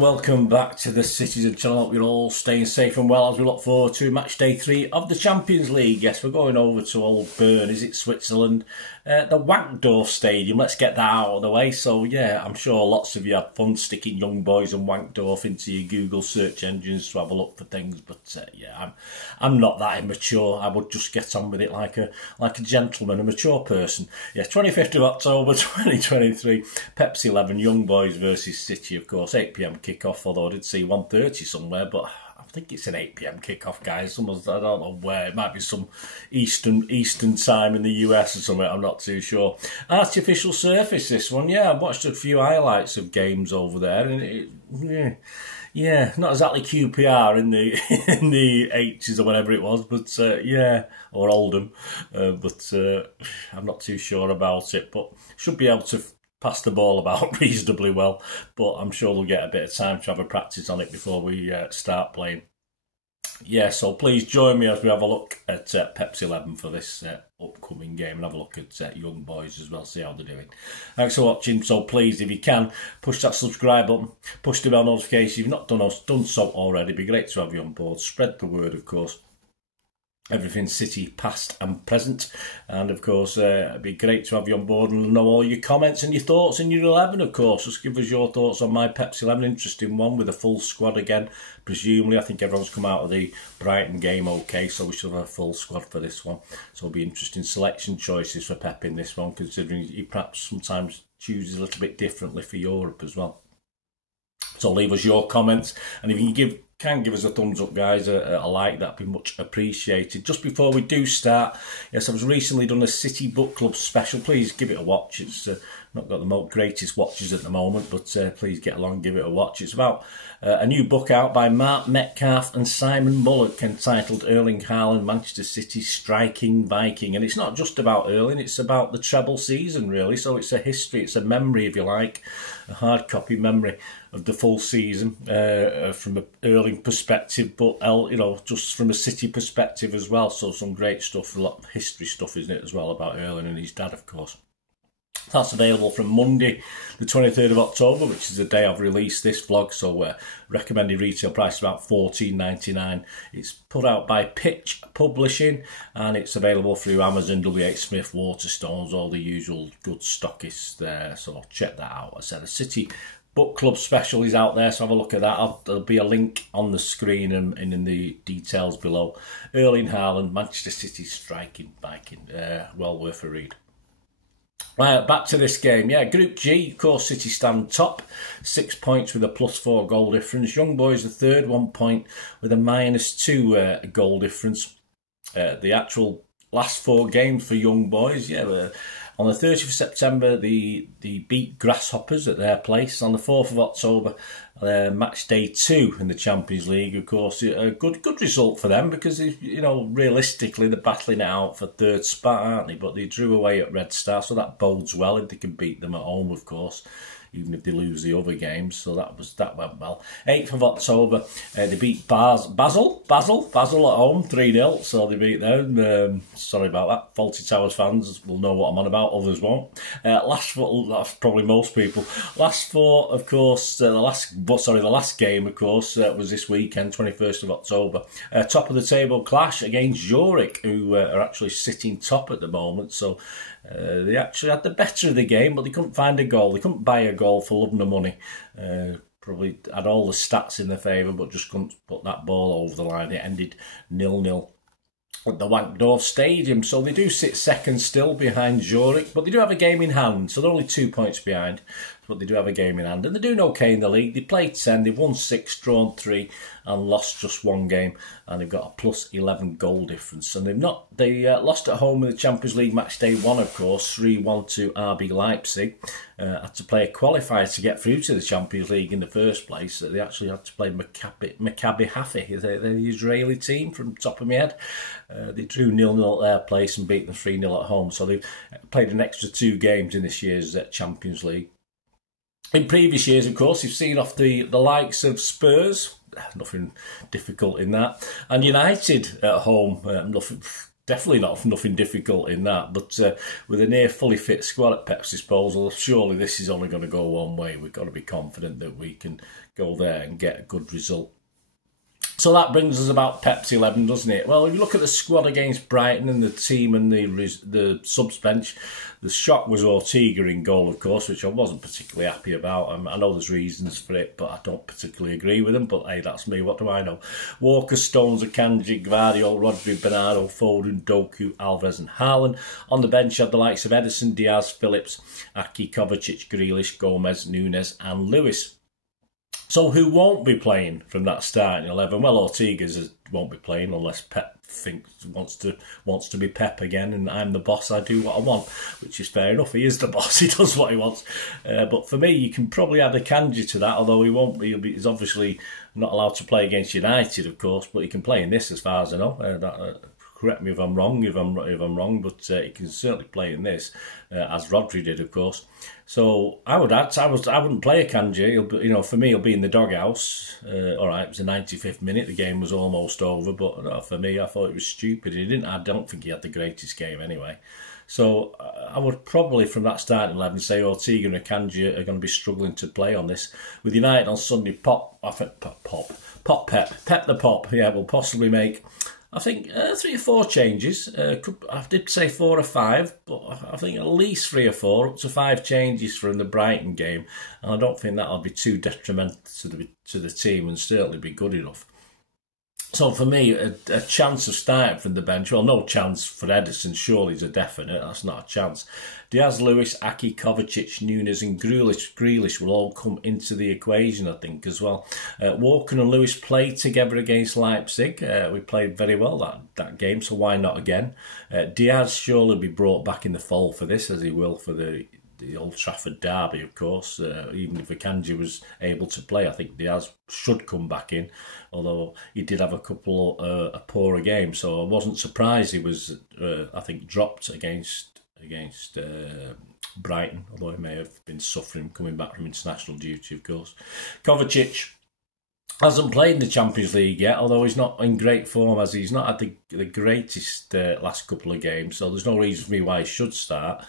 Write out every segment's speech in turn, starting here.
and welcome back to the Citizen channel. Hope you're all staying safe and well as we look forward to match day 3 of the Champions League. Yes, we're going over to old Bern, is it Switzerland? The Wankdorf Stadium, let's get that out of the way. So yeah, I'm sure lots of you had fun sticking Young Boys and Wankdorf into your Google search engines to have a look for things, but yeah, I'm not that immature. I would just get on with it like a gentleman, a mature person. Yeah, 25th of October 2023, Pepsi 11, Young Boys versus City, of course, 8 PM kickoff, although I did see 1:30 somewhere, but I think it's an 8 PM kickoff, guys. I don't know where. It might be some Eastern time in the US or something. I'm not too sure. Artificial surface, this one. Yeah, I've watched a few highlights of games over there, and yeah, not exactly QPR in the in the 80s or whatever it was, but yeah, or Oldham. But I'm not too sure about it. But should be able to pass the ball about reasonably well, but I'm sure we'll get a bit of time to have a practice on it before we start playing. Yeah, so please join me as we have a look at Pepsi 11 for this upcoming game, and have a look at Young Boys as well, see how they're doing. Thanks for watching. So please, if you can, push that subscribe button, push the bell notification if you've not done so already. It'd be great to have you on board. Spread the word, of course. Everything City, past and present, and of course it'd be great to have you on board and know all your comments and your thoughts in your 11, of course. Just give us your thoughts on my Pepsi 11, interesting one with a full squad again, presumably. I think everyone's come out of the Brighton game okay, so we should have a full squad for this one. So it'll be interesting selection choices for Pep in this one, considering he perhaps sometimes chooses a little bit differently for Europe as well. So leave us your comments, and if you can give us a thumbs up, guys, a like, that'd be much appreciated. Just before we do start, yes, I was recently done a City Book Club special. Please give it a watch. It's not got the greatest watches at the moment, but please get along, give it a watch. It's about a new book out by Marc, Metcalfe and Simon Mullock, entitled Erling Haaland, Manchester City's Striking Viking. And it's not just about Erling, it's about the treble season, really. So it's a history, it's a memory, if you like, a hard copy memory of the full season from an Erling perspective, but you know, just from a City perspective as well. So some great stuff, a lot of history stuff, isn't it, as well, about Erling and his dad, of course. That's available from Monday, the 23rd of October, which is the day I've released this vlog. So recommended retail price is about $14.99. It's put out by Pitch Publishing, and it's available through Amazon, WH Smith, Waterstones, all the usual good stockists there. So check that out. I said a City Book Club special is out there, so have a look at that. There'll be a link on the screen and in the details below. Erling Haaland, Manchester City Striking Viking. Well worth a read. Right, back to this game. Yeah, Group G, of course, City stand top, 6 points with a +4 goal difference. Young Boys the third, 1 point with a -2 goal difference. The actual last 4 games for Young Boys, yeah, on the 30th of September, they beat Grasshoppers at their place. On the 4th of October, match day 2 in the Champions League, of course, a good result for them, because, you know, realistically, they're battling it out for third spot, aren't they? But they drew away at Red Star, so that bodes well if they can beat them at home, of course, even if they lose the other games. So that went well. 8th of October, they beat Basel at home, 3-0. So they beat them. Sorry about that. Fawlty Towers fans will know what I'm on about. Others won't. That's probably most people. Last 4, of course. The last game, of course, was this weekend, 21st of October. Top of the table clash against Zurich, who are actually sitting top at the moment. So they actually had the better of the game, but they couldn't find a goal. They couldn't buy a goal for love nor money. Probably had all the stats in their favour, but just couldn't put that ball over the line. It ended 0-0 at the Wankdorf Stadium. So they do sit second still behind Zurich, but they do have a game in hand. So they're only 2 points behind, but they do have a game in hand. And they're doing okay in the league. They played 10, they've won 6, drawn 3, and lost just 1 game. And they've got a +11 goal difference. And they lost at home in the Champions League match day 1, of course, 3-1 to RB Leipzig. Had to play a qualifier to get through to the Champions League in the first place. They actually had to play Maccabi Haifa, the Israeli team, from the top of my head. They drew 0-0 at their place and beat them 3-0 at home. So they've played an extra 2 games in this year's Champions League. In previous years, of course, you've seen off the likes of Spurs, nothing difficult in that, and United at home, nothing definitely nothing difficult in that. But with a near fully fit squad at Pep's disposal, surely this is only going to go one way. We've got to be confident that we can go there and get a good result. So that brings us about Pep's 11, doesn't it? Well, if you look at the squad against Brighton and the team and the subs bench, the shock was Ortega in goal, of course, which I wasn't particularly happy about. I know there's reasons for it, but I don't particularly agree with them. But hey, that's me. What do I know? Walker, Stones, Akanji, Gvardiol, Rodri, Bernardo, Foden, Doku, Alvarez and Haaland. On the bench, you had the likes of Ederson, Diaz, Phillips, Aki, Kovacic, Grealish, Gomez, Nunes and Lewis. So who won't be playing from that starting 11? Well, Ortega won't be playing unless Pep wants to be Pep again, and I'm the boss, I do what I want, which is fair enough. He is the boss, he does what he wants. But for me, you can probably add Akanji to that, although he won't be. He's obviously not allowed to play against United, of course, but he can play in this as far as I know. Correct me if I'm wrong, if I'm wrong, but he can certainly play in this, as Rodri did, of course. So I wouldn't play Akanji. For me, he'll be in the doghouse. All right, it was the 95th minute. The game was almost over, but for me, I thought it was stupid. I don't think he had the greatest game anyway. So I would probably, from that starting 11, say Ortega and Akanji are going to be struggling to play on this. With United on Sunday, Pep the Pop. Yeah, will possibly make, I think, 3 or 4 changes. I did say 4 or 5, but I think at least 3 or 4, up to 5 changes from the Brighton game. And I don't think that'll be too detrimental to the team and certainly be good enough. So for me, a chance of starting from the bench, well, no chance for Ederson, surely is a definite, that's not a chance. Diaz, Lewis, Aki, Kovacic, Nunes and Grealish will all come into the equation, I think, as well. Walker and Lewis played together against Leipzig. We played very well that game, so why not again? Diaz surely be brought back in the fold for this, as he will for the Old Trafford derby, of course. Even if Akanji was able to play, I think Diaz should come back in, although he did have a couple of poorer games, so I wasn't surprised he was, I think, dropped against Brighton, although he may have been suffering coming back from international duty, of course. Kovacic hasn't played in the Champions League yet, although he's not in great form, as he's not had the greatest last couple of games, so there's no reason for me why he should start.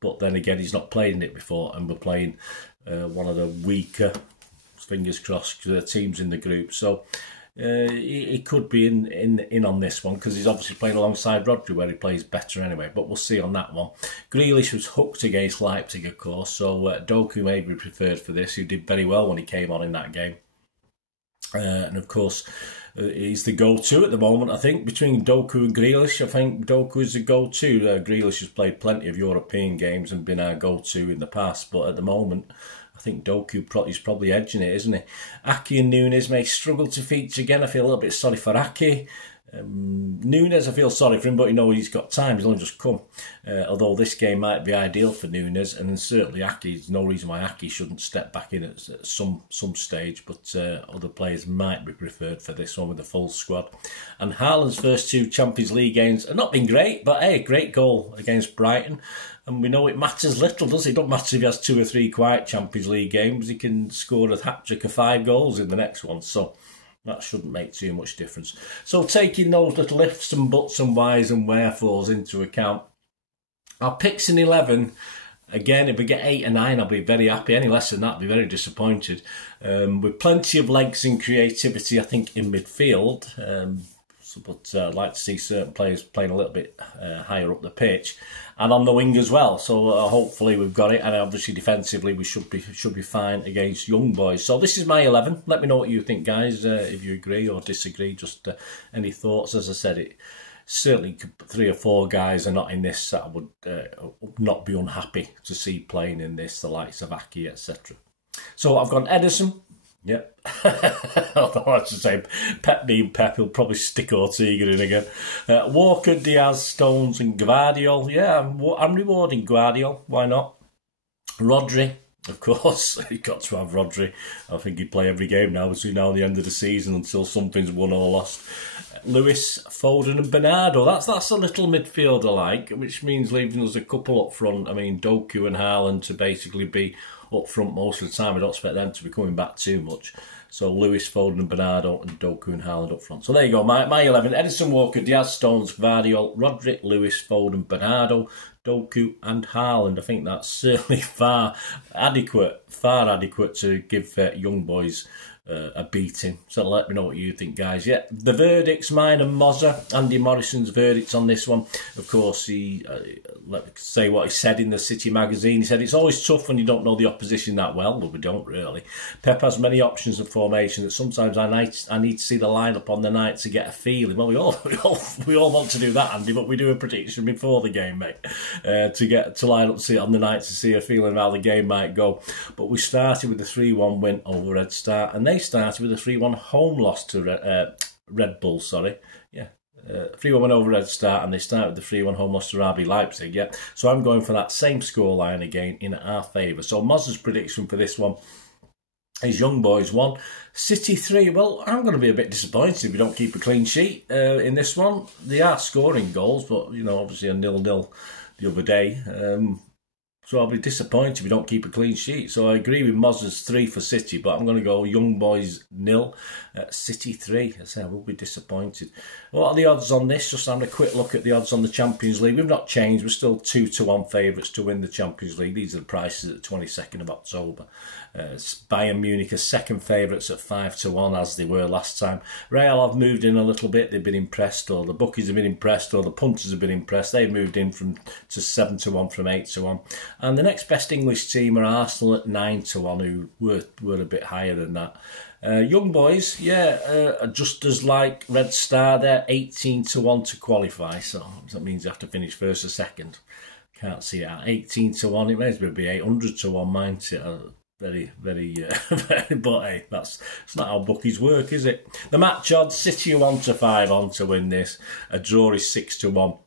But then again, he's not played in it before, and we're playing one of the weaker, fingers crossed, teams in the group. So he could be in on this one, because he's obviously playing alongside Rodri, where he plays better anyway. But we'll see on that one. Grealish was hooked against Leipzig, of course, so Doku may be preferred for this, who did very well when he came on in that game. And of course, he's the go-to at the moment, I think, between Doku and Grealish. I think Doku is the go-to. Grealish has played plenty of European games and been our go-to in the past, but at the moment, I think Doku is probably edging it, isn't he? Aki and Nunes may struggle to feature again. I feel a little bit sorry for Aki. Nunes, I feel sorry for him, but he's got time. He's only just come. Although this game might be ideal for Nunes, and certainly Aki. There's no reason why Aki shouldn't step back in at some stage, but other players might be preferred for this one with the full squad. And Haaland's first 2 Champions League games have not been great, but hey, great goal against Brighton. And we know it matters little, does it? It don't matter if he has 2 or 3 quiet Champions League games. He can score a hat-trick of 5 goals in the next one. So that shouldn't make too much difference. So taking those little ifs and buts and whys and wherefores into account, our picks in 11, again, if we get 8 or 9, I'll be very happy. Any less than that, I'll be very disappointed. With plenty of legs and creativity, I think, in midfield. But I'd like to see certain players playing a little bit higher up the pitch, and on the wing as well. So hopefully we've got it, and obviously defensively we should be fine against young boys. So this is my 11. Let me know what you think, guys. If you agree or disagree, just any thoughts. As I said, it certainly 3 or 4 guys are not in this that I would not be unhappy to see playing in this. The likes of Aki, etc. So I've got Ederson. Yep. Although I should say, Pep being Pep, he'll probably stick Ortega in again. Walker, Diaz, Stones and Gvardiol. Yeah, I'm rewarding Gvardiol. Why not? Rodri, of course. You've got to have Rodri. I think he'd play every game now between now and the end of the season until something's won or lost. Lewis, Foden and Bernardo. That's a little midfield I like, which means leaving us a couple up front. I mean, Doku and Haaland to basically be up front most of the time. I don't expect them to be coming back too much. So Lewis, Foden and Bernardo and Doku and Haaland up front. So there you go, my 11. Edison, Walker, Diaz, Stones, Gvardiol, Roderick, Lewis, Foden, Bernardo, Doku and Haaland. I think that's certainly far adequate to give young boys a beating. So let me know what you think, guys. Yeah, the verdicts, mine and Mozza. Andy Morrison's verdicts on this one. Of course, he let me say what he said in the City magazine. He said, it's always tough when you don't know the opposition that well. Well, we don't really. Pep has many options of formation that sometimes I need to see the lineup on the night to get a feeling. Well, we all want to do that, Andy, but we do a prediction before the game, mate, to line up see it on the night to see a feeling of how the game might go. But we started with a 3-1 win over Red Star, and they started with a 3-1 home loss to Red Bull, sorry. Yeah. 3-1 win over Red Star, and they started with the 3-1 home loss to RB Leipzig, yeah. So I'm going for that same scoreline again in our favour. So Mozza's prediction for this one is Young Boys 1, City 3. Well, I'm going to be a bit disappointed if we don't keep a clean sheet in this one. They are scoring goals, but, you know, obviously a 0-0 the other day. So I'll be disappointed if we don't keep a clean sheet. So I agree with Mozza's 3 for City, but I'm going to go Young Boys 0, City 3. I say I will be disappointed. What are the odds on this? Just having a quick look at the odds on the Champions League. We've not changed. We're still 2-1 favourites to win the Champions League. These are the prices at the 22nd of October. Bayern Munich are second favourites at 5-1, as they were last time. Real have moved in a little bit. They've been impressed, or the bookies have been impressed, or the punters have been impressed. They've moved in to 7-1 from 8-1. And the next best English team are Arsenal at 9-1, who were a bit higher than that. Young Boys, yeah, just as like Red Star, they're 18-1 to qualify. So that means they have to finish first or second. Can't see it at 18-1. It may as well be 800-1, mightn't it? Very, but hey, it's not how bookies work, is it? The match odds, City are 1-5 on to win this. A draw is 6-1.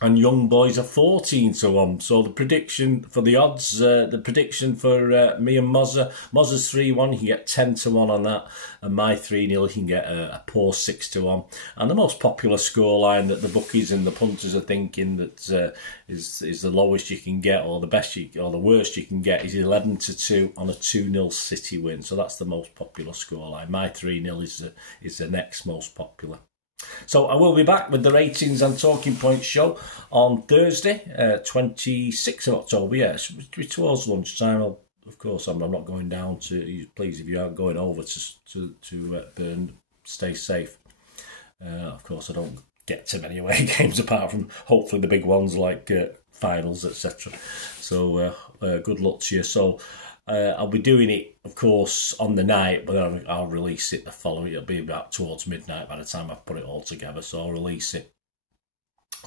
And Young Boys are 14-1. So the prediction for the odds, the prediction for me and Mozza's 3-1, you can get 10-1 on that. And my 3-0, you can get a poor 6-1. And the most popular scoreline that the bookies and the punters are thinking that is the lowest you can get, or the best or the worst you can get, is 11-2 on a 2-0 City win. So that's the most popular scoreline. My 3-0 is the next most popular. So I will be back with the ratings and talking points show on Thursday, 26th of October. Yeah, it's towards lunchtime. Of course, I'm not going down to. Please, if you aren't going over to Bern, stay safe. Of course, I don't get too many away games apart from hopefully the big ones like finals, etc. So good luck to you. So. I'll be doing it, of course, on the night, but I'll release it the following. It'll be about towards midnight by the time I've put it all together, so I'll release it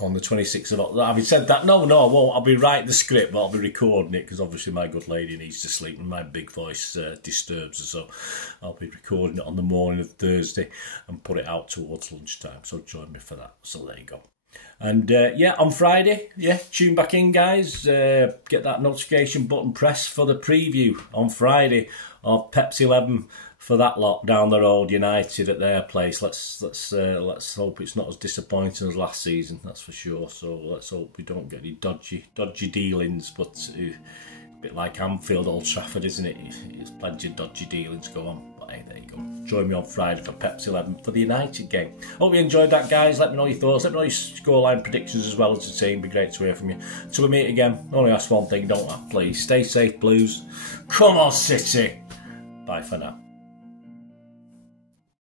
on the 26th of October. Having said that, no, I won't. I'll be writing the script, but I'll be recording it because obviously my good lady needs to sleep and my big voice disturbs her, so I'll be recording it on the morning of Thursday and put it out towards lunchtime, so join me for that. So there you go. And yeah, on Friday, yeah, tune back in, guys. Get that notification button pressed for the preview on Friday of Pep's 11 for that lot down the road, United at their place. Let's hope it's not as disappointing as last season. That's for sure. So let's hope we don't get any dodgy dealings. But a bit like Anfield, Old Trafford, isn't it? There's plenty of dodgy dealings go on. But hey, there you go. Join me on Friday for Pep's 11 for the United game. Hope you enjoyed that, guys. Let me know your thoughts. Let me know your scoreline predictions as well as the team. It'd be great to hear from you. Till we meet again, only ask one thing, don't I? Please stay safe, Blues. Come on, City. Bye for now.